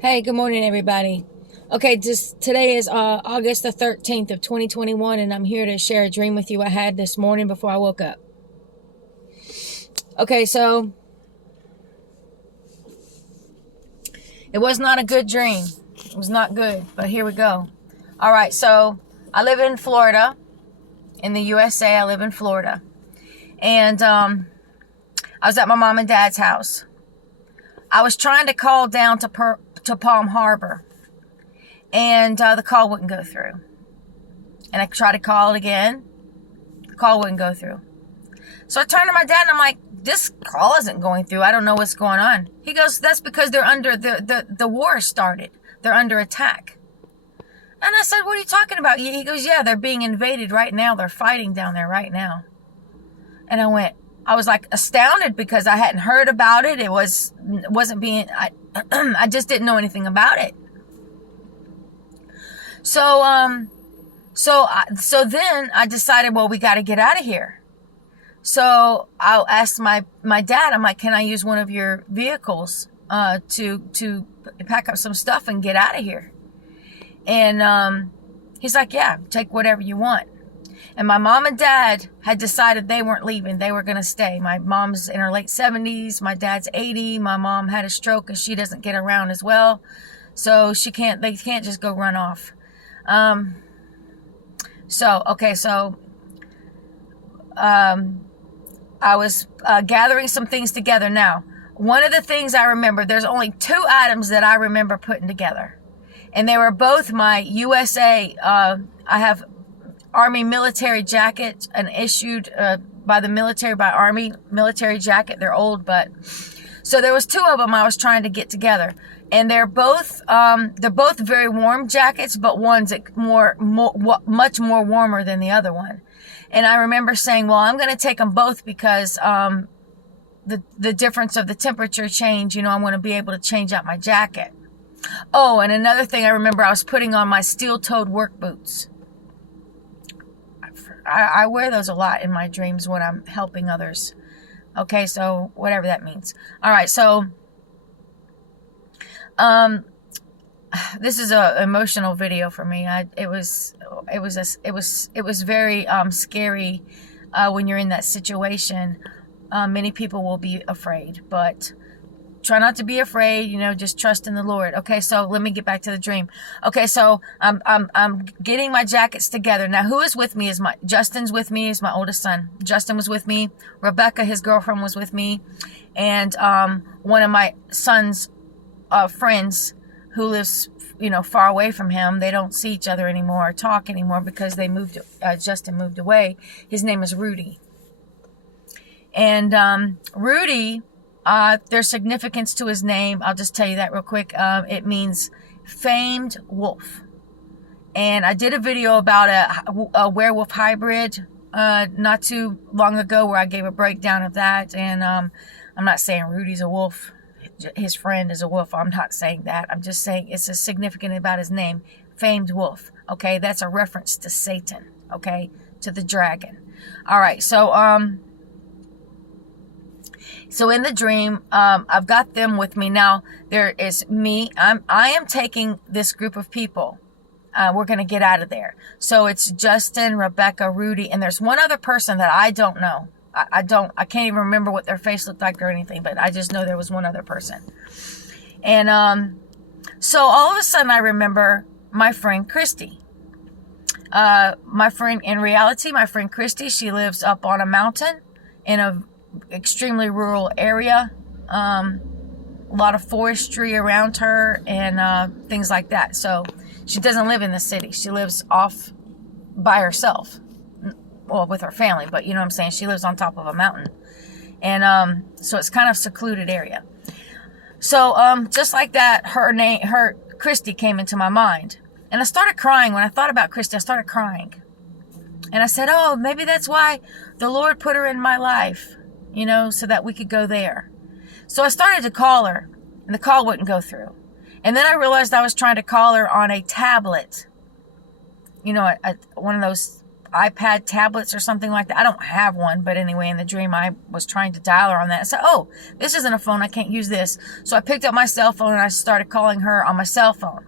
Hey, good morning, everybody. Okay, just today is August the 13th of 2021, and I'm here to share a dream with you I had this morning before I woke up. Okay, so it was not a good dream. It was not good, but here we go. All right, so I live in Florida, in the USA. I live in Florida, and I was at my mom and dad's house. I was trying to call down to Palm Harbor, and the call wouldn't go through. And I tried to call it again. The call wouldn't go through. So I turned to my dad and I'm like, this call isn't going through. I don't know what's going on. He goes, that's because they're under, the war started. They're under attack. And I said, what are you talking about? He goes, yeah, they're being invaded right now. They're fighting down there right now. And I was like astounded because I hadn't heard about it. I just didn't know anything about it. So then I decided, well, we got to get out of here. So I asked my dad, I'm like, can I use one of your vehicles, to pack up some stuff and get out of here? And, he's like, yeah, take whatever you want. And my mom and dad had decided they weren't leaving. They were going to stay. My mom's in her late 70s. My dad's 80. My mom had a stroke and she doesn't get around as well. So they can't just go run off. I was gathering some things together. Now, one of the things I remember, there's only two items that I remember putting together. And they were both my USA, I have Army military jacket, an issued by the military, by Army military jacket. They're old, but so there was two of them I was trying to get together, and they're both very warm jackets, but one's much more warmer than the other one. And I remember saying, well, I'm going to take them both because the difference of the temperature change, I want to be able to change out my jacket. Oh, and another thing I remember, I was putting on my steel-toed work boots. I wear those a lot in my dreams when I'm helping others. Okay, so whatever that means. All right, so this is a emotional video for me. It was very scary when you're in that situation. Many people will be afraid, but try not to be afraid, just trust in the Lord. Okay, so let me get back to the dream. Okay, so I'm getting my jackets together. Now, who is with me Justin's with me, is my oldest son. Justin was with me. Rebecca, his girlfriend, was with me. And one of my son's friends who lives, far away from him. They don't see each other anymore or talk anymore because Justin moved away. His name is Rudy. And Rudy, there's significance to his name. I'll just tell you that real quick. It means famed wolf. And I did a video about a werewolf hybrid not too long ago where I gave a breakdown of that. And I'm not saying Rudy's a wolf. His friend is a wolf. I'm not saying that. I'm just saying it's significant about his name. Famed wolf. Okay, that's a reference to Satan. Okay, to the dragon. All right, so in the dream, I've got them with me. Now, there is me. I am taking this group of people. We're going to get out of there. So it's Justin, Rebecca, Rudy, and there's one other person that I don't know. I can't even remember what their face looked like or anything, but I just know there was one other person. And so all of a sudden I remember my friend Christy. My friend Christy, she lives up on a mountain in a extremely rural area, a lot of forestry around her and things like that. So she doesn't live in the city. She lives off by herself, well, with her family, but you know what I'm saying, she lives on top of a mountain. And so it's kind of secluded area. So just like that, her Christy came into my mind, and I started crying. When I thought about Christy, I started crying, and I said, oh, maybe that's why the Lord put her in my life, so that we could go there. So I started to call her, and the call wouldn't go through. And then I realized I was trying to call her on a tablet, one of those iPad tablets or something like that. I don't have one, but anyway, in the dream, I was trying to dial her on that. I said, oh, this isn't a phone. I can't use this. So I picked up my cell phone and I started calling her on my cell phone.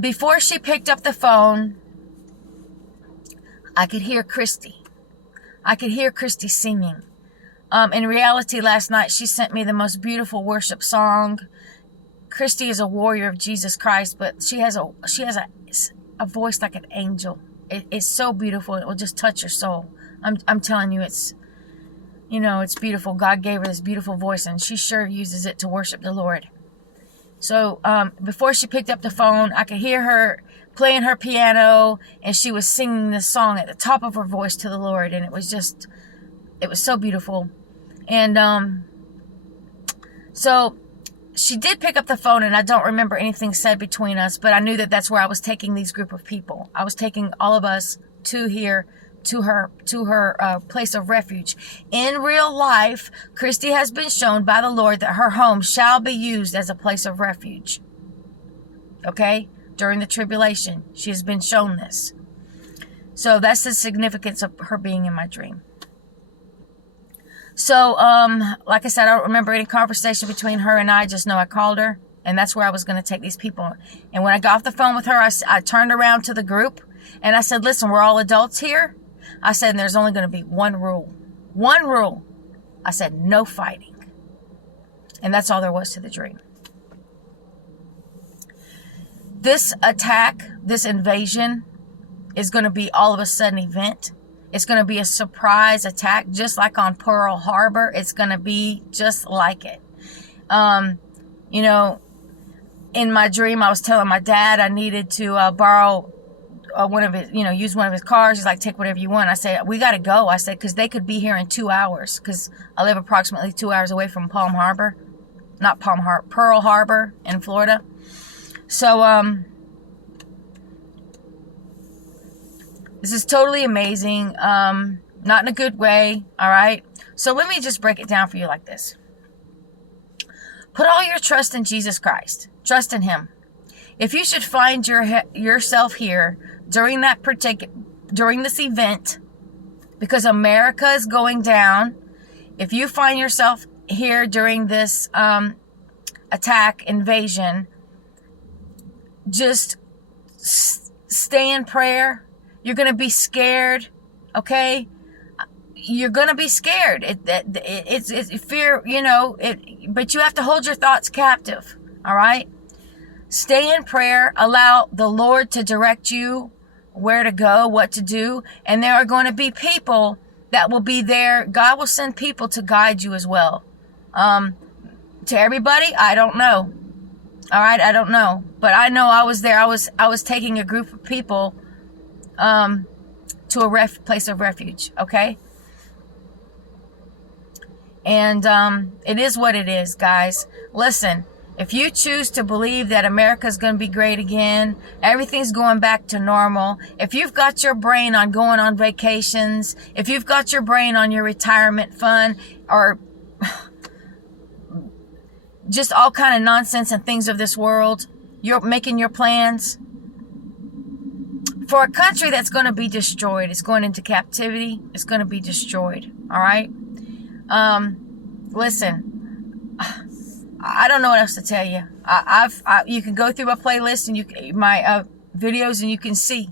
Before she picked up the phone, I could hear Christy. I could hear Christy singing. In reality, last night, she sent me the most beautiful worship song. Christy is a warrior of Jesus Christ, but she has a voice like an angel. It's so beautiful. It will just touch your soul. I'm telling you, it's beautiful. God gave her this beautiful voice, and she sure uses it to worship the Lord. So before she picked up the phone, I could hear her playing her piano, and she was singing this song at the top of her voice to the Lord, and it was so beautiful. And so she did pick up the phone, and I don't remember anything said between us, but I knew that that's where I was taking these group of people. I was taking all of us to her place of refuge. In real life, Christy has been shown by the Lord that her home shall be used as a place of refuge. Okay? During the tribulation, she has been shown this. So that's the significance of her being in my dream. So, like I said, I don't remember any conversation between her and I just know I called her, and that's where I was going to take these people. And when I got off the phone with her, I turned around to the group, and I said, listen, we're all adults here. I said, and there's only going to be one rule. One rule. I said, no fighting. And that's all there was to the dream. This attack, this invasion, is going to be all of a sudden event. It's going to be a surprise attack, just like on Pearl Harbor. It's going to be just like it. In my dream, I was telling my dad I needed to borrow one of his, use one of his cars. He's like, take whatever you want. I said, we got to go. I said, because they could be here in 2 hours, because I live approximately 2 hours away from Pearl Harbor in Florida. So, this is totally amazing. Not in a good way. All right. So let me just break it down for you like this. Put all your trust in Jesus Christ. Trust in Him. If you should find yourself here during this event, because America is going down, if you find yourself here during this attack, invasion, just stay in prayer. You're going to be scared, okay? You're going to be scared. It's fear, but you have to hold your thoughts captive, all right? Stay in prayer. Allow the Lord to direct you where to go, what to do. And there are going to be people that will be there. God will send people to guide you as well. To everybody, I don't know. All right, I don't know. But I know I was there. I was taking a group of people to a place of refuge, okay? And it is what it is, guys. Listen, if you choose to believe that America's going to be great again, everything's going back to normal, if you've got your brain on going on vacations, if you've got your brain on your retirement fund, or just all kind of nonsense and things of this world, you're making your plans for a country that's going to be destroyed. It's going into captivity. It's going to be destroyed. All right. Listen, I don't know what else to tell you. You can go through my playlist and my videos, and you can see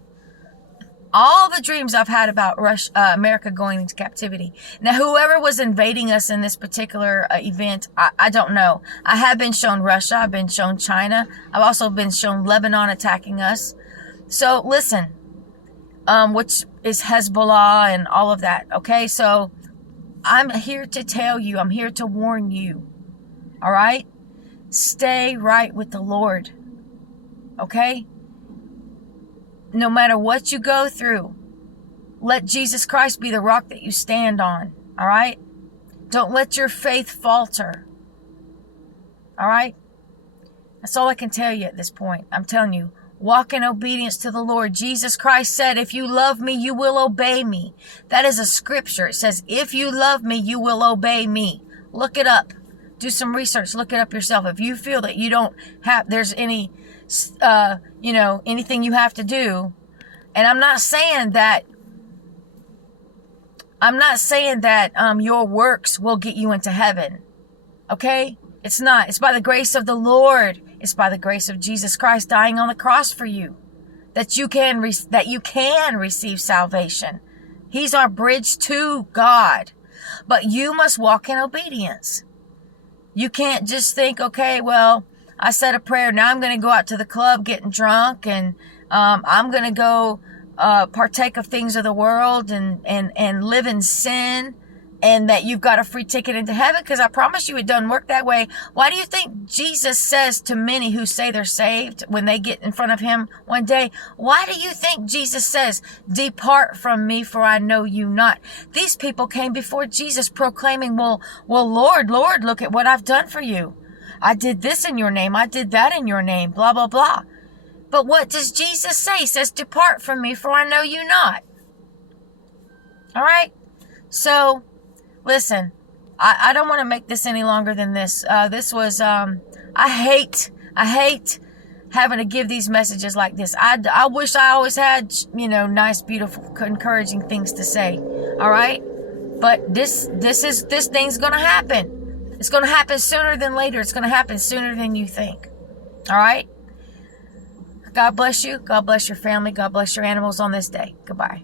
all the dreams I've had about America going into captivity. Now, whoever was invading us in this particular event, I don't know. I have been shown Russia. I've been shown China. I've also been shown Lebanon attacking us. So listen, which is Hezbollah and all of that. Okay, so I'm here to tell you. I'm here to warn you. All right, stay right with the Lord. Okay. No matter what you go through, let Jesus Christ be the rock that you stand on. All right? Don't let your faith falter. All right? That's all I can tell you at this point. I'm telling you, walk in obedience to the Lord. Jesus Christ said, if you love me, you will obey me. That is a scripture. It says, if you love me, you will obey me. Look it up. Do some research. Look it up yourself. If you feel that you don't have, there's any anything you have to do. And I'm not saying that I'm not saying that your works will get you into heaven. Okay? It's not. It's by the grace of the Lord. It's by the grace of Jesus Christ dying on the cross for you that you can receive salvation. He's our bridge to God. But you must walk in obedience. You can't just think, okay, well, I said a prayer. Now I'm going to go out to the club getting drunk, and I'm going to go partake of things of the world and live in sin, and that you've got a free ticket into heaven, because I promise you it doesn't work that way. Why do you think Jesus says to many who say they're saved when they get in front of him one day, why do you think Jesus says, depart from me, for I know you not? These people came before Jesus proclaiming, well, Lord, look at what I've done for you. I did this in your name. I did that in your name, blah, blah, blah. But what does Jesus say? He says, depart from me, for I know you not. All right? So, listen, I don't want to make this any longer than this. This was, I hate having to give these messages like this. I wish I always had, nice, beautiful, encouraging things to say. All right? But this thing's going to happen. It's going to happen sooner than later. It's going to happen sooner than you think. All right? God bless you. God bless your family. God bless your animals on this day. Goodbye.